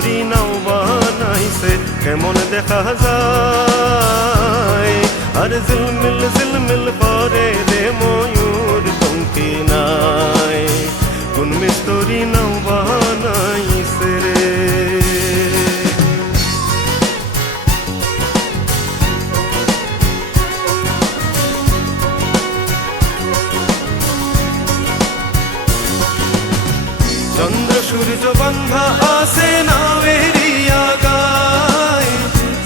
মিস্তরি নাও বানাইছে কেমন দেখা যায়, আর ঝিলমিল ঝিলমিল করে রে ময়ূর পঙ্খী নাই, কোন মিস্তরি নাও বানাইছে রে। চন্দ্র সূর্য বান্ধা আছে নাওয়েরি আগায়,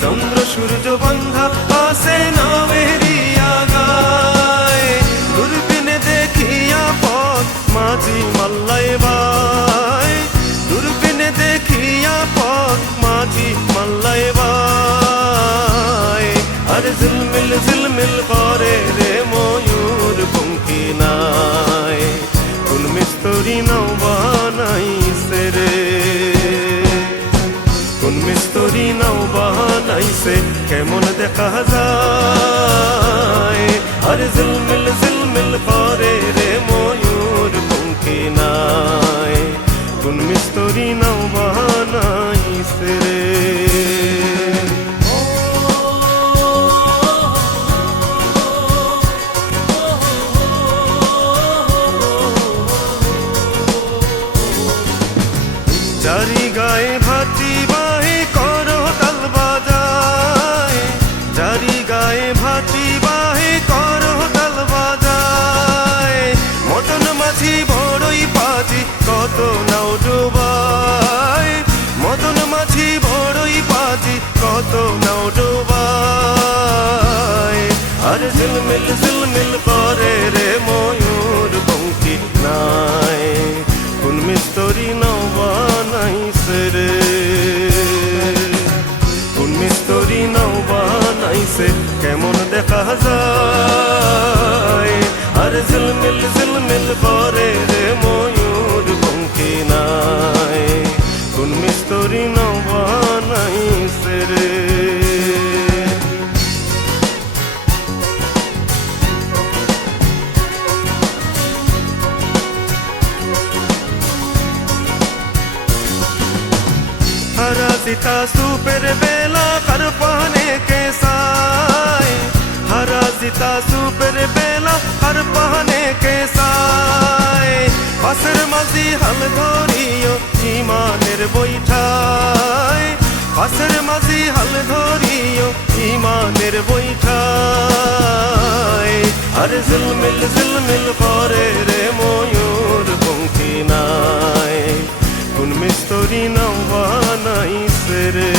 চন্দ্র সূর্য বান্ধা আছে নাওয়েরি আগায়, দূরবীনে দেখিয়া পথ মাঝি মাল্লাই বাই, দূরবীনে দেখিয়া পথ মাঝি মাল্লাই বাই, আর ঝিলমিল ঝিলমিল করে রে ময়ূর পঙ্খী নাই, কোন মিস্তরি নাও বানাইছে রে, কোন মিস্তরি নাও বানাইছে কেমন দেখা যায়, আর ঝিলমিল ঝিলমিল করে রে ময়ূর পঙ্খী নাই, কোন মিস্তরি নাও বানাইছে রে। যারি গায়ে ভাটি বাহে করো তাল বাজায়, যারি গায়ে ভাটি বাহে করো তাল বাজায়, মদন মাঝি বড়ই পাজি কত নাও ডোবায়, মদন মাঝি বড়ই পাজি কত নাও ডোবায়, আর ঝিলমিল ঝিলমিল করে রে ময়ূর পঙ্খী নাই, কোন মিস্তরি নাও বানাইছে রে, কোন মিস্তরি নাও বানাইছে কেমন দেখা যায়, আর ঝিলমিল ঝিলমিল করে রে ময়ূর পঙ্খী নাই, কোন মিস্তরি নাও বানাইছে রে। हरा सीता सुपर बेला कर पहने के साय, हरा सीता सुपर बेला कर पहने के साय, पासेर माঝি हाल धरियो ইমানের বৈঠায়, পাশের মাঝি হাল ধরিও ইমানের বৈঠায়, আর ঝিলমিল ঝিলমিল করে রে ময়ূর পঙ্খী নাই, কোন মিস্তরি নাও বানাইছে রে,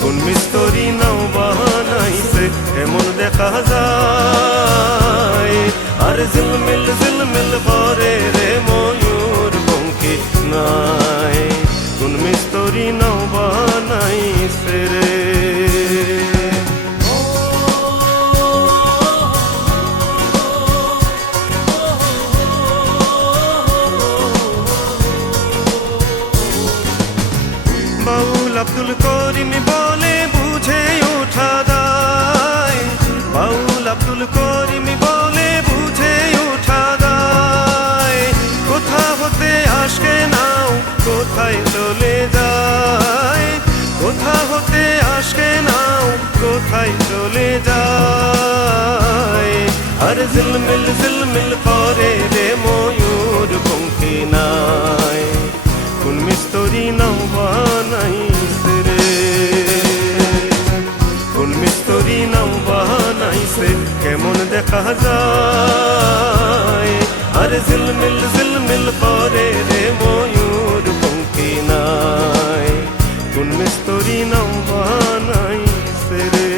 কোন মিস্তরি নাও বানাইছে এমন দেখা যায়, আর ঝিলমিল ঝিলমিল করে রে ময়ূর পঙ্খী নাই, কোন মিস্তরি নাও বানাইছে রে। বাউল আব্দুল করিম বলে বুঝে ওঠা দায়, বাউল আব্দুল করিম বলে বুঝে ওঠা দায়, কোথা হতে আসকে নাও কোথায় চলে যায়, কোথা হতে আসকে নাও কোথায় চলে যায়, আর ঝিলমিল ঝিলমিল করে রে ময়ূর পঙ্খী নাই, কোন মিস্তরি নাও বানাইছে রে, কোন মিস্তরি নাও বানাইছে কেমন দেখা যায়, আর ঝিলমিল ঝিলমিল করে রে ময়ূর পঙ্খী নাই, কোন মিস্তরি নাও বানাইছে রে।